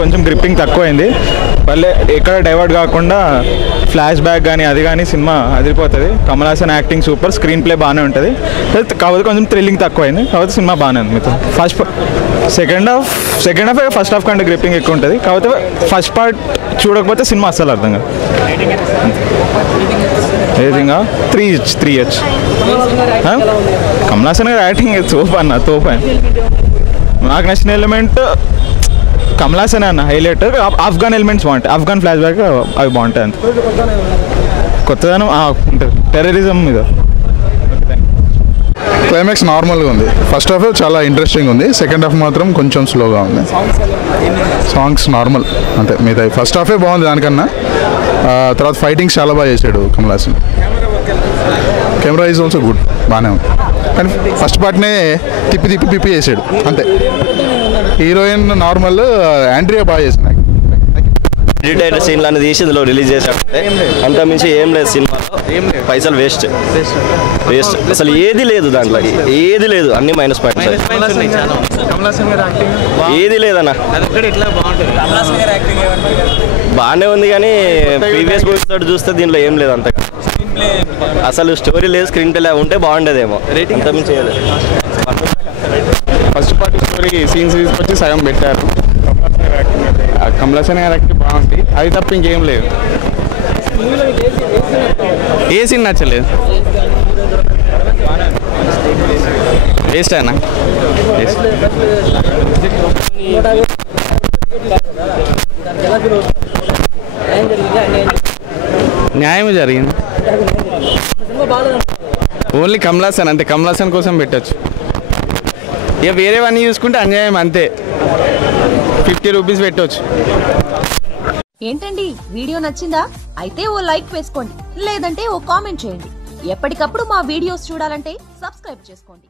కొంచెం గ్రిప్పింగ్ తక్కువైంది, మళ్ళీ ఎక్కడ డైవర్ట్ కాకుండా ఫ్లాష్ బ్యాక్ కానీ అది కానీ సినిమా అదిరిపోతుంది. Kamal Haasan acting super, screen play బాగానే ఉంటుంది. కాకపోతే కొంచెం థ్రిల్లింగ్ తక్కువైంది, కాకపోతే సినిమా బాగానే ఉంది. మీతో సెకండ్ హాఫ్ ఫస్ట్ హాఫ్ కంటే గ్రిప్పింగ్ ఎక్కువ ఉంటుంది. కాకపోతే ఫస్ట్ పార్ట్ చూడకపోతే సినిమా అస్సలు అర్థం కాదు. Rating 3 years. కమల్ హాసన్ గారు యాక్టింగ్ తోపు. నాకు నచ్చిన ఎలిమెంట్ కమల్ హాసన్ అన్న హైలైట్. ఆఫ్ఘన్ ఎలిమెంట్స్ బాగుంటాయి, ఆఫ్ఘన్ ఫ్లాష్ బ్యాక్ అవి బాగుంటాయి. అంత కొత్తదనం ఉంటుంది టెర్రరిజం మీద. క్లైమాక్స్ నార్మల్గా ఉంది. ఫస్ట్ హాఫ్ చాలా ఇంట్రెస్టింగ్ ఉంది, సెకండ్ హాఫ్ మాత్రం కొంచెం స్లోగా ఉంది. సాంగ్స్ నార్మల్ అంతే, మిగతా ఫస్ట్ హాఫే బాగుంది దానికన్నా. తర్వాత ఫైటింగ్స్ చాలా బాగా చేశాడు Kamal Haasan. Camera is also good, బాగానే ఉంది. కానీ ఫస్ట్ పార్ట్నే తిప్పి చేసాడు అంతే. హీరోయిన్ నార్మల్, యాండ్రియా బాగా చేసింది. ఎడిట్ సీన్లను తీసి ఇందులో రిలీజ్ చేశాడు, అంత మించి ఏం లేదు సినిమాలో. పైసలు వేస్ట్ అసలు ఏది లేదు దాంట్లో, ఏది లేదు, అన్ని మైనస్ పాయింట్స్. ఏది లేదన్న, బాగానే ఉంది కానీ ప్రీవియస్ మూవీస్ తోటి చూస్తే దీంట్లో ఏం లేదు అంతగా. అసలు స్టోరీ లేదు, స్క్రీన్ ప్లే ఉంటే బాగుండేదేమో. అంత మించి చేయలేదు. ఫస్ట్ పార్ట్ స్టోరీ సీన్స్ తీసుకొచ్చి సగం పెట్టారు. కమల్ హాసన్ గారి యాక్టింగ్ బాగుంది, అది తప్ప ఇంకేం లేదు. ఏ సీన్ నచ్చలేదు, వేస్ట్ అన్న. న్యాయం జరిగింది. ఓన్లీ కమల్ హాసన్ అంతే, కమల్ హాసన్ కోసం పెట్టచ్చు. ఇక వేరేవన్నీ చూసుకుంటే అన్యాయం అంతే. 50 రూపీస్ పెట్టవచ్చు. ఏంటండి వీడియో నచ్చిందా? అయితే ఓ లైక్ వేసుకోండి, లేదంటే ఓ కామెంట్ చేయండి. ఎప్పటికప్పుడు మా వీడియోస్ చూడాలంటే సబ్స్క్రైబ్ చేసుకోండి.